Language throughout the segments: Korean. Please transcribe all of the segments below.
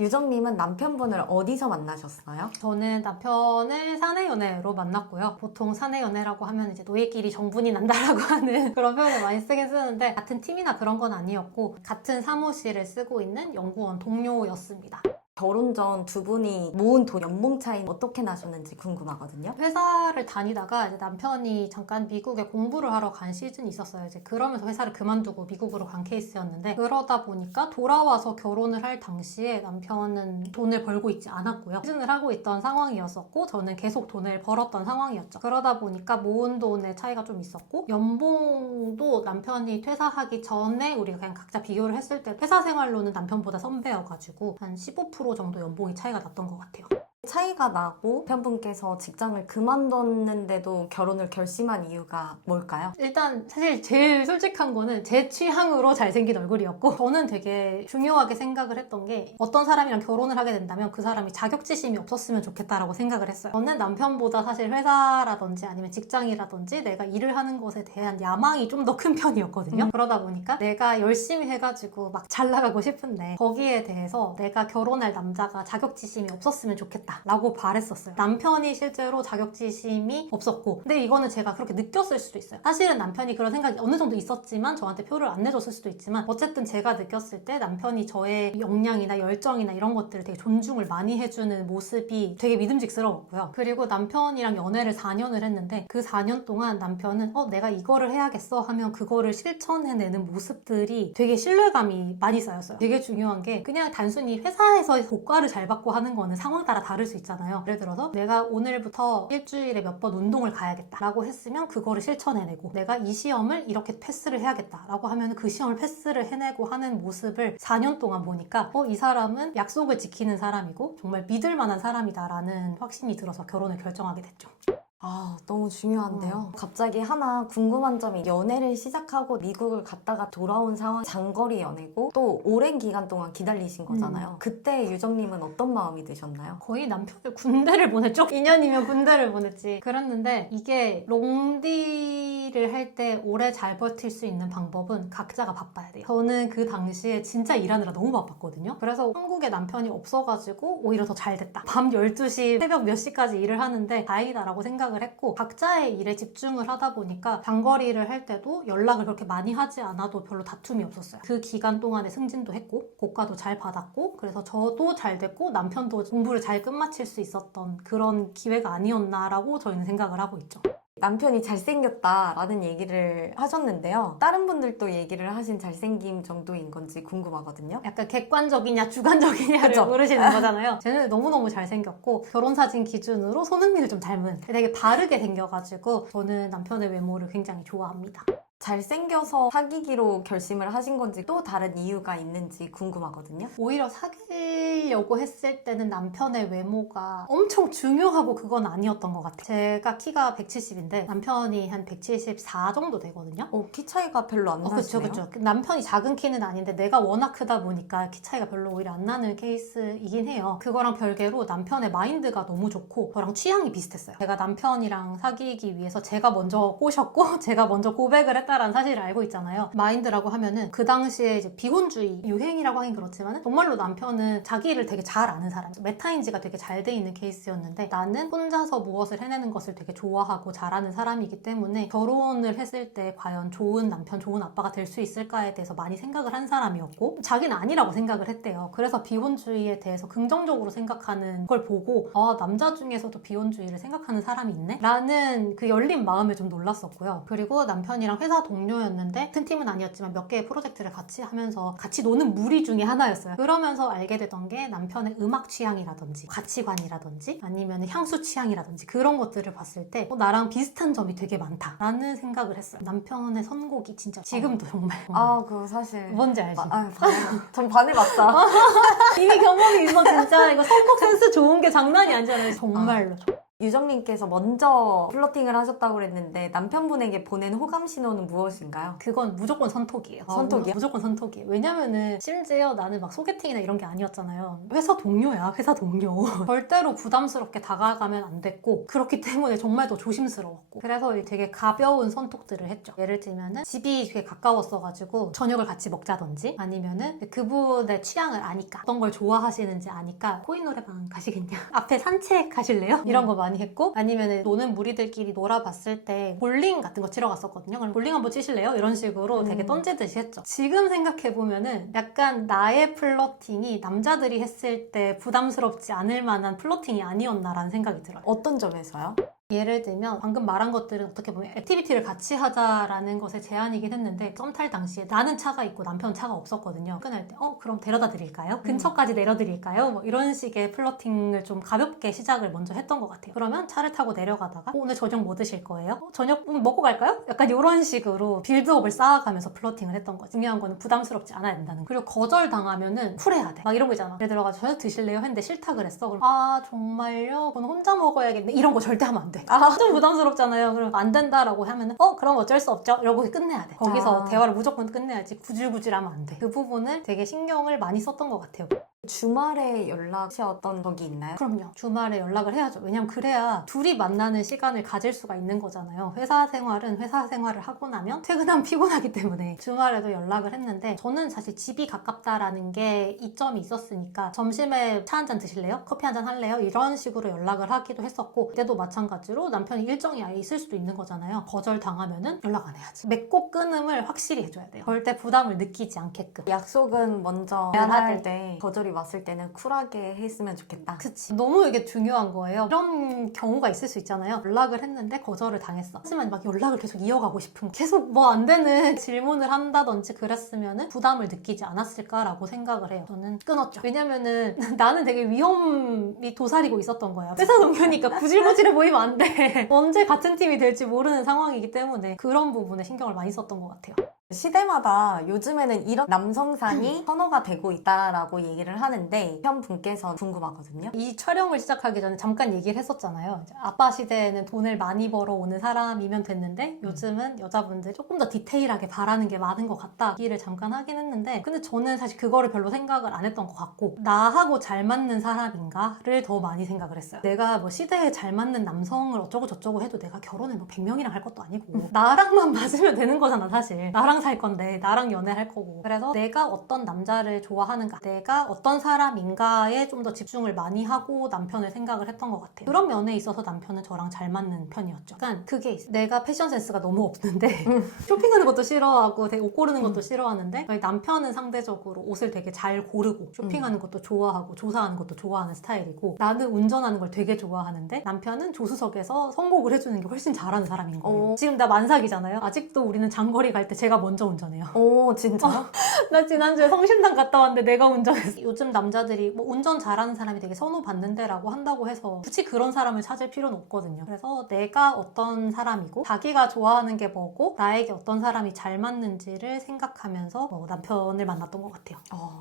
유정님은 남편분을 어디서 만나셨어요? 저는 남편을 사내연애로 만났고요. 보통 사내연애라고 하면 이제 노예끼리 정분이 난다라고 하는 그런 표현을 많이 쓰긴 쓰는데 같은 팀이나 그런 건 아니었고 같은 사무실을 쓰고 있는 연구원 동료였습니다. 결혼 전 두 분이 모은 돈 연봉 차이는 어떻게 나셨는지 궁금하거든요. 회사를 다니다가 이제 남편이 잠깐 미국에 공부를 하러 간 시즌이 있었어요. 이제 그러면서 회사를 그만두고 미국으로 간 케이스였는데 그러다 보니까 돌아와서 결혼을 할 당시에 남편은 돈을 벌고 있지 않았고요. 시즌을 하고 있던 상황이었었고 저는 계속 돈을 벌었던 상황이었죠. 그러다 보니까 모은 돈의 차이가 좀 있었고 연봉도 남편이 퇴사하기 전에 우리가 그냥 각자 비교를 했을 때 회사 생활로는 남편보다 선배여가지고 한 15% 정도 연봉이 차이가 났던 것 같아요. 차이가 나고 남편분께서 직장을 그만뒀는데도 결혼을 결심한 이유가 뭘까요? 일단 사실 제일 솔직한 거는 제 취향으로 잘생긴 얼굴이었고 저는 되게 중요하게 생각을 했던 게 어떤 사람이랑 결혼을 하게 된다면 그 사람이 자격지심이 없었으면 좋겠다라고 생각을 했어요. 저는 남편보다 사실 회사라든지 아니면 직장이라든지 내가 일을 하는 것에 대한 야망이 좀 더 큰 편이었거든요. 그러다 보니까 내가 열심히 해가지고 막 잘 나가고 싶은데 거기에 대해서 내가 결혼할 남자가 자격지심이 없었으면 좋겠다 라고 바랬었어요. 남편이 실제로 자격지심이 없었고 근데 이거는 제가 그렇게 느꼈을 수도 있어요. 사실은 남편이 그런 생각이 어느 정도 있었지만 저한테 표를 안 내줬을 수도 있지만 어쨌든 제가 느꼈을 때 남편이 저의 역량이나 열정이나 이런 것들을 되게 존중을 많이 해주는 모습이 되게 믿음직스러웠고요. 그리고 남편이랑 연애를 4년을 했는데 그 4년 동안 남편은 내가 이거를 해야겠어 하면 그거를 실천해내는 모습들이 되게 신뢰감이 많이 쌓였어요. 되게 중요한 게 그냥 단순히 회사에서 고과를 잘 받고 하는 거는 상황 따라 다를 수 있잖아요. 예를 들어서 내가 오늘부터 일주일에 몇 번 운동을 가야겠다 라고 했으면 그거를 실천해내고 내가 이 시험을 이렇게 패스를 해야겠다 라고 하면 그 시험을 패스를 해내고 하는 모습을 4년 동안 보니까 이 사람은 약속을 지키는 사람이고 정말 믿을 만한 사람이다 라는 확신이 들어서 결혼을 결정하게 됐죠. 아, 너무 중요한데요. 갑자기 하나 궁금한 점이 연애를 시작하고 미국을 갔다가 돌아온 상황 장거리 연애고 또 오랜 기간 동안 기다리신 거잖아요. 그때 유정님은 어떤 마음이 드셨나요? 거의 남편을 군대를 보냈죠? 2년이면 군대를 보냈지. 그랬는데 이게 롱디를 할 때 오래 잘 버틸 수 있는 방법은 각자가 바빠야 돼요. 저는 그 당시에 진짜 일하느라 너무 바빴거든요. 그래서 한국에 남편이 없어가지고 오히려 더 잘 됐다. 밤 12시, 새벽 몇 시까지 일을 하는데 다행이다라고 생각을 했고 각자의 일에 집중을 하다 보니까 장거리를 할 때도 연락을 그렇게 많이 하지 않아도 별로 다툼이 없었어요. 그 기간 동안에 승진도 했고 고과도 잘 받았고 그래서 저도 잘 됐고 남편도 공부를 잘 끝마칠 수 있었던 그런 기회가 아니었나라고 저희는 생각을 하고 있죠. 남편이 잘생겼다라는 얘기를 하셨는데요. 다른 분들도 얘기를 하신 잘생김 정도인 건지 궁금하거든요. 약간 객관적이냐 주관적이냐를 그쵸? 모르시는 거잖아요. 쟤는 너무너무 잘생겼고 결혼사진 기준으로 손흥민을 좀 닮은 되게 바르게 생겨가지고 저는 남편의 외모를 굉장히 좋아합니다. 잘생겨서 사귀기로 결심을 하신 건지 또 다른 이유가 있는지 궁금하거든요. 오히려 사귀려고 했을 때는 남편의 외모가 엄청 중요하고 그건 아니었던 것 같아요. 제가 키가 170인데 남편이 한 174 정도 되거든요. 키 차이가 별로 안 나시네요. 그쵸. 남편이 작은 키는 아닌데 내가 워낙 크다 보니까 키 차이가 별로 오히려 안 나는 케이스이긴 해요. 그거랑 별개로 남편의 마인드가 너무 좋고 저랑 취향이 비슷했어요. 제가 남편이랑 사귀기 위해서 제가 먼저 꼬셨고 제가 먼저 고백을 했다라는 사실을 알고 있잖아요. 마인드라고 하면은 그 당시에 이제 비혼주의 유행이라고 하긴 그렇지만 정말로 남편은 자기 일을 되게 잘 아는 사람, 메타인지가 되게 잘 돼 있는 케이스였는데 나는 혼자서 무엇을 해내는 것을 되게 좋아하고 잘하는 사람이기 때문에 결혼을 했을 때 과연 좋은 남편, 좋은 아빠가 될 수 있을까에 대해서 많이 생각을 한 사람이었고 자기는 아니라고 생각을 했대요. 그래서 비혼주의에 대해서 긍정적으로 생각하는 걸 보고 남자 중에서도 비혼주의를 생각하는 사람이 있네? 라는 그 열린 마음에 좀 놀랐었고요. 그리고 남편이랑 회사 동료였는데 같은 팀은 아니었지만 몇 개의 프로젝트를 같이 하면서 같이 노는 무리 중에 하나였어요. 그러면서 알게 됐던 게 남편의 음악 취향이라든지 가치관이라든지 아니면 향수 취향이라든지 그런 것들을 봤을 때 나랑 비슷한 점이 되게 많다라는 생각을 했어요. 남편의 선곡이 진짜 지금도 정말 그거 사실 뭔지 알지? 전 반해봤죠. 이미 경험이 있어 진짜. 이거 선곡 센스 좋은 게 장난이 아니잖아요. 정말로. 유정님께서 먼저 플러팅을 하셨다고 그랬는데 남편분에게 보낸 호감 신호는 무엇인가요? 그건 무조건 선톡이에요. 선톡이요? 무조건 선톡이에요. 왜냐면은 심지어 나는 막 소개팅이나 이런 게 아니었잖아요. 회사 동료야, 회사 동료. 절대로 부담스럽게 다가가면 안 됐고 그렇기 때문에 정말 더 조심스러웠고 그래서 되게 가벼운 선톡들을 했죠. 예를 들면은 집이 되게 가까웠어가지고 저녁을 같이 먹자든지 아니면은 그분의 취향을 아니까 어떤 걸 좋아하시는지 아니까 코인 노래방 가시겠냐? 앞에 산책 가실래요? 이런 거 많이 했고 아니면은 노는 무리들끼리 놀아봤을 때 볼링 같은 거 치러 갔었거든요. 그럼 볼링 한번 치실래요? 이런 식으로 되게 던지듯이 했죠. 지금 생각해보면은 약간 나의 플러팅이 남자들이 했을 때 부담스럽지 않을 만한 플러팅이 아니었나라는 생각이 들어요. 어떤 점에서요? 예를 들면 방금 말한 것들은 어떻게 보면 액티비티를 같이 하자라는 것의 제안이긴 했는데 썸 탈 당시에 나는 차가 있고 남편은 차가 없었거든요. 끝날 때 그럼 데려다 드릴까요? 근처까지 내려드릴까요? 뭐 이런 식의 플러팅을 좀 가볍게 시작을 먼저 했던 것 같아요. 그러면 차를 타고 내려가다가 오늘 저녁 뭐 드실 거예요? 저녁 먹고 갈까요? 약간 이런 식으로 빌드업을 쌓아가면서 플러팅을 했던 거죠. 중요한 거는 부담스럽지 않아야 된다는 거. 그리고 거절당하면은 쿨해야 돼. 막 이런 거 있잖아. 예를 들어가지고 저녁 드실래요? 했는데 싫다 그랬어. 그럼 정말요? 저는 혼자 먹어야겠네. 이런 거 절대 하면 안 돼. 좀 부담스럽잖아요. 그럼 안 된다라고 하면은 그럼 어쩔 수 없죠. 이러고 끝내야 돼. 거기서 대화를 무조건 끝내야지 구질구질하면 안 돼. 그 부분을 되게 신경을 많이 썼던 것 같아요. 주말에 연락하셨던 적이 있나요? 그럼요. 주말에 연락을 해야죠. 왜냐면 그래야 둘이 만나는 시간을 가질 수가 있는 거잖아요. 회사 생활은 회사 생활을 하고 나면 퇴근하면 피곤하기 때문에 주말에도 연락을 했는데 저는 사실 집이 가깝다라는 게 이점이 있었으니까 점심에 차 한잔 드실래요? 커피 한잔 할래요? 이런 식으로 연락을 하기도 했었고 그때도 마찬가지로 남편이 일정이 아예 있을 수도 있는 거잖아요. 거절당하면은 연락 안 해야지. 맺고 끊음을 확실히 해줘야 돼요. 절대 부담을 느끼지 않게끔. 약속은 먼저 제안할 때 거절이 왔을 때는 쿨하게 했으면 좋겠다. 그치. 너무 이게 중요한 거예요. 이런 경우가 있을 수 있잖아요. 연락을 했는데 거절을 당했어. 하지만 막 연락을 계속 이어가고 싶은 계속 뭐 안 되는 질문을 한다든지 그랬으면은 부담을 느끼지 않았을까라고 생각을 해요. 저는 끊었죠. 왜냐면은 나는 되게 위험이 도사리고 있었던 거야. 회사 동료니까 구질구질해 보이면 안 돼. 언제 같은 팀이 될지 모르는 상황이기 때문에 그런 부분에 신경을 많이 썼던 것 같아요. 시대마다 요즘에는 이런 남성상이 선호가 되고 있다라고 얘기를 하는데 편분께서 궁금하거든요. 이 촬영을 시작하기 전에 잠깐 얘기를 했었잖아요. 이제 아빠 시대에는 돈을 많이 벌어오는 사람이면 됐는데 요즘은 여자분들 조금 더 디테일하게 바라는 게 많은 것 같다. 얘기를 잠깐 하긴 했는데 근데 저는 사실 그거를 별로 생각을 안 했던 것 같고 나하고 잘 맞는 사람인가를 더 많이 생각을 했어요. 내가 뭐 시대에 잘 맞는 남성을 어쩌고 저쩌고 해도 내가 결혼을 뭐 100명이랑 할 것도 아니고 나랑만 맞으면 되는 거잖아 사실. 나랑 살 건데 나랑 연애할 거고 그래서 내가 어떤 남자를 좋아하는가 내가 어떤 사람인가에 좀 더 집중을 많이 하고 남편을 생각을 했던 것 같아요. 그런 면에 있어서 남편은 저랑 잘 맞는 편이었죠. 그러니까 그게 있어요. 내가 패션 센스가 너무 없는데 쇼핑하는 것도 싫어하고 되게 옷 고르는 것도 싫어하는데 저희 남편은 상대적으로 옷을 되게 잘 고르고 쇼핑하는 것도 좋아하고 조사하는 것도 좋아하는 스타일이고 나는 운전하는 걸 되게 좋아하는데 남편은 조수석에서 선곡을 해주는 게 훨씬 잘하는 사람인 거예요. 지금 나 만삭이잖아요. 아직도 우리는 장거리 갈 때 제가 먼저 운전해요. 오, 진짜요? 나 지난주에 성심당 갔다 왔는데 내가 운전했어. 요즘 남자들이 뭐 운전 잘하는 사람이 되게 선호받는데 라고 한다고 해서 굳이 그런 사람을 찾을 필요는 없거든요. 그래서 내가 어떤 사람이고 자기가 좋아하는 게 뭐고 나에게 어떤 사람이 잘 맞는지를 생각하면서 남편을 만났던 것 같아요.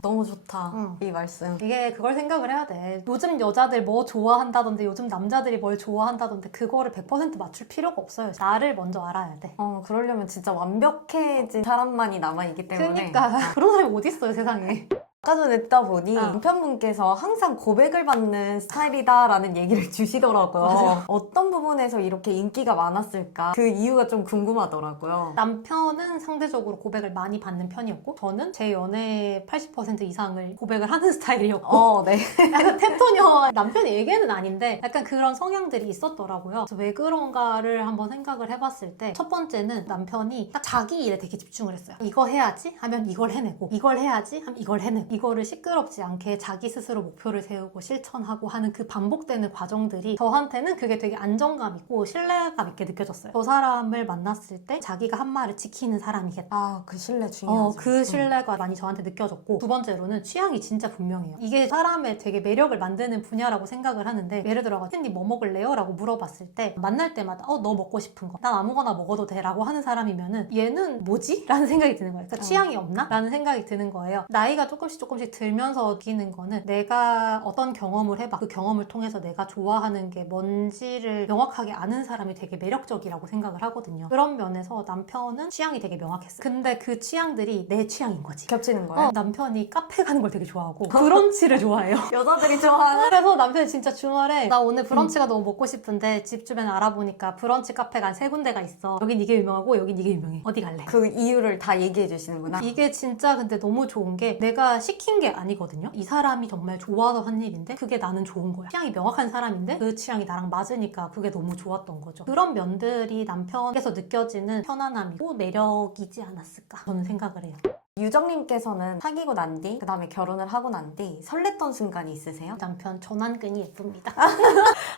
너무 좋다. 이 말씀. 이게 그걸 생각을 해야 돼. 요즘 여자들 뭐 좋아한다던데 요즘 남자들이 뭘 좋아한다던데 그거를 100% 맞출 필요가 없어요. 나를 먼저 알아야 돼. 그러려면 진짜 완벽해진 사람만이 남아있기 때문에. 그러니까 그런 사람이 어디 있어요 세상에. 아까 전에 듣다 보니 남편분께서 항상 고백을 받는 스타일이다라는 얘기를 주시더라고요. 맞아요. 어떤 부분에서 이렇게 인기가 많았을까? 그 이유가 좀 궁금하더라고요. 남편은 상대적으로 고백을 많이 받는 편이었고 저는 제 연애의 80% 이상을 고백을 하는 스타일이었고 네. 약간 탭토녀 남편의 얘기는 아닌데 약간 그런 성향들이 있었더라고요. 그래서 왜 그런가를 한번 생각을 해봤을 때 첫 번째는 남편이 딱 자기 일에 되게 집중을 했어요. 이거 해야지 하면 이걸 해내고 이걸 해야지 하면 이걸 해내고 이거를 시끄럽지 않게 자기 스스로 목표를 세우고 실천하고 하는 그 반복되는 과정들이 저한테는 그게 되게 안정감 있고 신뢰감 있게 느껴졌어요. 저 사람을 만났을 때 자기가 한 말을 지키는 사람이겠다. 그 신뢰 중요하죠. 그 신뢰가 많이 저한테 느껴졌고 두 번째로는 취향이 진짜 분명해요. 이게 사람의 되게 매력을 만드는 분야라고 생각을 하는데 예를 들어 캔디 뭐 먹을래요? 라고 물어봤을 때 만날 때마다 너 먹고 싶은 거 난 아무거나 먹어도 돼 라고 하는 사람이면은 얘는 뭐지? 라는 생각이 드는 거예요. 그러니까 취향이 없나? 라는 생각이 드는 거예요. 나이가 조금씩 조금씩 들면서 느끼는 거는 내가 어떤 경험을 해봐. 그 경험을 통해서 내가 좋아하는 게 뭔지를 명확하게 아는 사람이 되게 매력적이라고 생각을 하거든요. 그런 면에서 남편은 취향이 되게 명확했어요. 근데 그 취향들이 내 취향인 거지. 겹치는 거예요? 남편이 카페 가는 걸 되게 좋아하고 브런치를 좋아해요. 여자들이 좋아하는 그래서 남편이 진짜 주말에 나 오늘 브런치가 너무 먹고 싶은데 집 주변에 알아보니까 브런치 카페가 한 3군데가 있어. 여긴 이게 유명하고 여긴 이게 유명해. 어디 갈래? 그 이유를 다 얘기해 주시는구나. 이게 진짜 근데 너무 좋은 게 내가 시킨 게 아니거든요. 이 사람이 정말 좋아서 한 일인데 그게 나는 좋은 거야. 취향이 명확한 사람인데 그 취향이 나랑 맞으니까 그게 너무 좋았던 거죠. 그런 면들이 남편에서 느껴지는 편안함이고 매력이지 않았을까 저는 생각을 해요. 유정님께서는 사귀고 난 뒤, 그 다음에 결혼을 하고 난 뒤 설렜던 순간이 있으세요? 남편 전완근이 예쁩니다.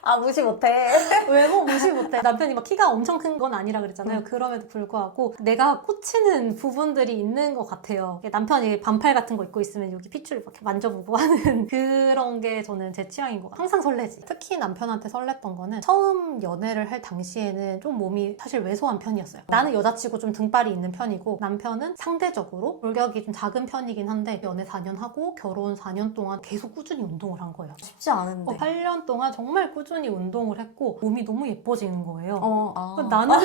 아, 무시 못해. 외모 무시 못해. 남편이 막 키가 엄청 큰 건 아니라 그랬잖아요. 그럼에도 불구하고 내가 꽂히는 부분들이 있는 것 같아요. 남편이 반팔 같은 거 입고 있으면 여기 핏줄을 이렇게 만져보고 하는 그런 게 저는 제 취향인 것 같아요. 항상 설레지. 특히 남편한테 설렜던 거는 처음 연애를 할 당시에는 좀 몸이 사실 왜소한 편이었어요. 나는 여자치고 좀 등발이 있는 편이고 남편은 상대적으로 골격이 좀 작은 편이긴 한데 연애 4년 하고 결혼 4년 동안 계속 꾸준히 운동을 한 거예요. 쉽지 않은데. 8년 동안 정말 꾸준히 운동을 했고 몸이 너무 예뻐지는 거예요. 아. 나는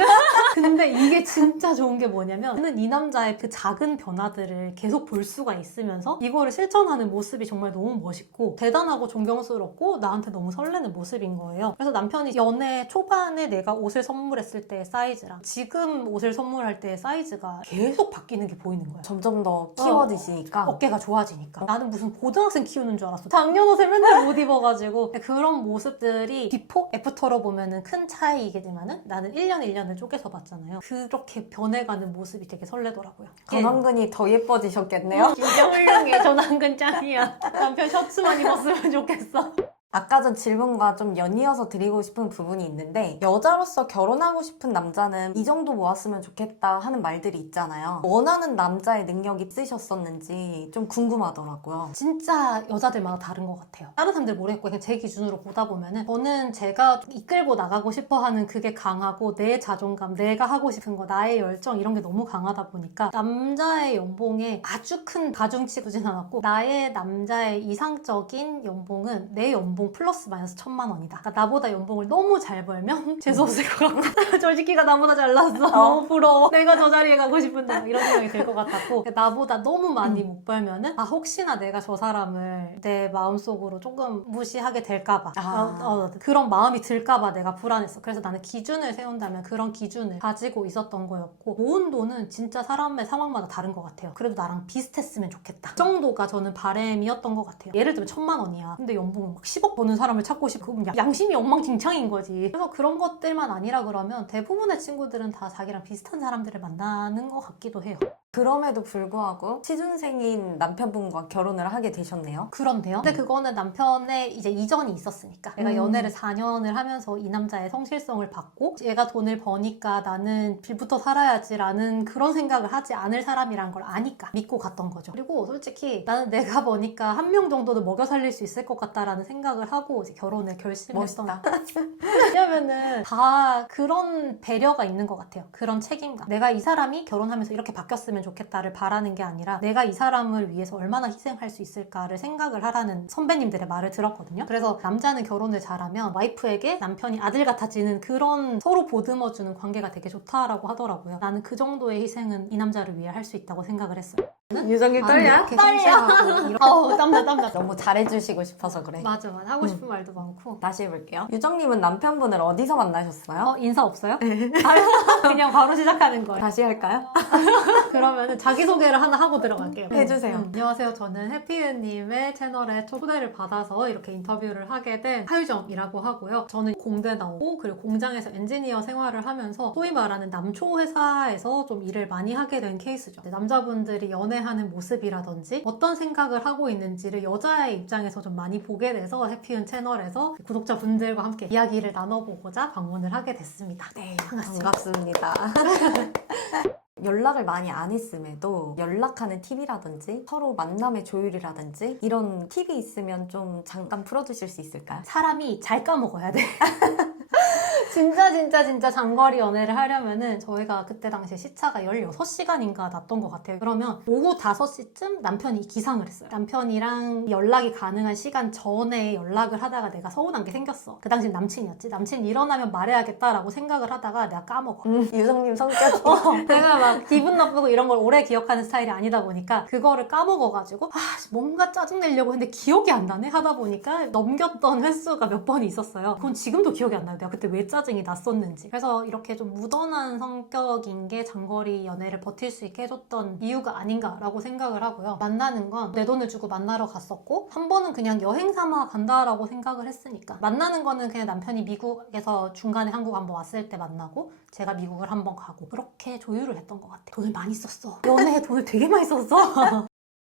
근데 이게 진짜 좋은 게 뭐냐면 저는 이 남자의 그 작은 변화들을 계속 볼 수가 있으면서 이거를 실천하는 모습이 정말 너무 멋있고 대단하고 존경스럽고 나한테 너무 설레는 모습인 거예요. 그래서 남편이 연애 초반에 내가 옷을 선물했을 때의 사이즈랑 지금 옷을 선물할 때의 사이즈가 계속 바뀌는 게 보이는 거예요. 점점 더 키워지시니까. 어깨가 좋아지니까. 나는 무슨 고등학생 키우는 줄 알았어. 작년 옷을 맨날 못 입어가지고. 그런 모습들이 비포, 애프터로 보면은 큰 차이이겠지만은 나는 1년 1년을 쪼개서 봤잖아요. 그렇게 변해가는 모습이 되게 설레더라고요. 전완근이 더 예뻐지셨겠네요. 진짜 훌륭해. 전완근 짱이야. 남편 셔츠만 입었으면 좋겠어. 아까 전 질문과 좀 연이어서 드리고 싶은 부분이 있는데 여자로서 결혼하고 싶은 남자는 이 정도 모았으면 좋겠다 하는 말들이 있잖아요. 원하는 남자의 능력이 있으셨었는지 좀 궁금하더라고요. 진짜 여자들마다 다른 것 같아요. 다른 사람들 모르겠고 그냥 제 기준으로 보다 보면은 저는 제가 이끌고 나가고 싶어하는 그게 강하고 내 자존감, 내가 하고 싶은 거, 나의 열정 이런 게 너무 강하다 보니까 남자의 연봉에 아주 큰 가중치 두진 않았고 나의 남자의 이상적인 연봉은 내 연봉 플러스 마이너스 1,000만 원이다. 그러니까 나보다 연봉을 너무 잘 벌면 재수없을 것 같고 저 새끼가 나보다 잘났어. 너무 부러워. 내가 저 자리에 가고 싶은데 이런 생각이 들 것 같았고 나보다 너무 많이 못 벌면은 혹시나 내가 저 사람을 내 마음속으로 조금 무시하게 될까봐 그런 마음이 들까봐 내가 불안했어. 그래서 나는 기준을 세운다면 그런 기준을 가지고 있었던 거였고 모은 돈은 진짜 사람의 상황마다 다른 것 같아요. 그래도 나랑 비슷했으면 좋겠다. 그 정도가 저는 바람이었던 것 같아요. 예를 들면 1,000만 원이야. 근데 연봉은 막 10억 버는 사람을 찾고 싶고 그럼 양심이 엉망진창인 거지. 그래서 그런 것들만 아니라 그러면 대부분의 친구들은 다 자기랑 비슷한 사람들을 만나는 것 같기도 해요. 그럼에도 불구하고 취준생인 남편분과 결혼을 하게 되셨네요. 그런데요? 근데 그거는 남편의 이제 이전이 있었으니까 내가 연애를 4년을 하면서 이 남자의 성실성을 받고 얘가 돈을 버니까 나는 빌부터 살아야지라는 그런 생각을 하지 않을 사람이란 걸 아니까 믿고 갔던 거죠. 그리고 솔직히 나는 내가 버니까 한 명 정도는 먹여 살릴 수 있을 것 같다라는 생각을 하고 이제 결혼을 결심했던. 멋있다. 왜냐면은 다 그런 배려가 있는 것 같아요. 그런 책임감. 내가 이 사람이 결혼하면서 이렇게 바뀌었으면 좋겠다를 바라는 게 아니라 내가 이 사람을 위해서 얼마나 희생할 수 있을까를 생각을 하라는 선배님들의 말을 들었거든요. 그래서 남자는 결혼을 잘하면 와이프에게 남편이 아들 같아지는 그런 서로 보듬어주는 관계가 되게 좋다라고 하더라고요. 나는 그 정도의 희생은 이 남자를 위해 할 수 있다고 생각을 했어요. 유정님 떨려? 땀나. 너무 잘해주시고 싶어서 그래. 맞아. 하고 싶은 말도 많고. 다시 해볼게요. 유정님은 남편분을 어디서 만나셨어요? 인사 없어요? 그냥 바로 시작하는 거예요. 다시 할까요? 그러면 자기소개를 하나 하고 들어갈게요. 해주세요. 안녕하세요. 저는 해피은님의 채널에 초대를 받아서 이렇게 인터뷰를 하게 된 하유정이라고 하고요. 저는 공대 나오고 그리고 공장에서 엔지니어 생활을 하면서 소위 말하는 남초 회사에서 좀 일을 많이 하게 된 케이스죠. 남자분들이 연애하는 모습이라든지 어떤 생각을 하고 있는지를 여자의 입장에서 좀 많이 보게 돼서 해피은 채널에서 구독자분들과 함께 이야기를 나눠보고자 방문을 하게 됐습니다. 네, 반갑습니다. 연락을 많이 안 했음에도 연락하는 팁이라든지 서로 만남의 조율이라든지 이런 팁이 있으면 좀 잠깐 풀어주실 수 있을까요? 사람이 잘 까먹어야 돼. 진짜 장거리 연애를 하려면은 저희가 그때 당시에 시차가 16시간인가 났던 것 같아요. 그러면 오후 5시쯤 남편이 기상을 했어요. 남편이랑 연락이 가능한 시간 전에 연락을 하다가 내가 서운한 게 생겼어. 그 당시 남친이었지. 남친 일어나면 말해야겠다라고 생각을 하다가 내가 까먹어. 유성님 성격이. 내가 막 기분 나쁘고 이런 걸 오래 기억하는 스타일이 아니다 보니까 그거를 까먹어가지고 뭔가 짜증내려고 했는데 기억이 안 나네 하다 보니까 넘겼던 횟수가 몇 번이 있었어요. 그건 지금도 기억이 안 나요. 내가 그때 왜 짜증이 났었는지. 그래서 이렇게 좀 무던한 성격인 게 장거리 연애를 버틸 수 있게 해줬던 이유가 아닌가라고 생각을 하고요. 만나는 건 내 돈을 주고 만나러 갔었고 한 번은 그냥 여행 삼아 간다라고 생각을 했으니까 만나는 거는 그냥 남편이 미국에서 중간에 한국 한번 왔을 때 만나고 제가 미국을 한번 가고 그렇게 조율을 했던 것 같아요. 돈을 많이 썼어. 연애에 돈을 되게 많이 썼어.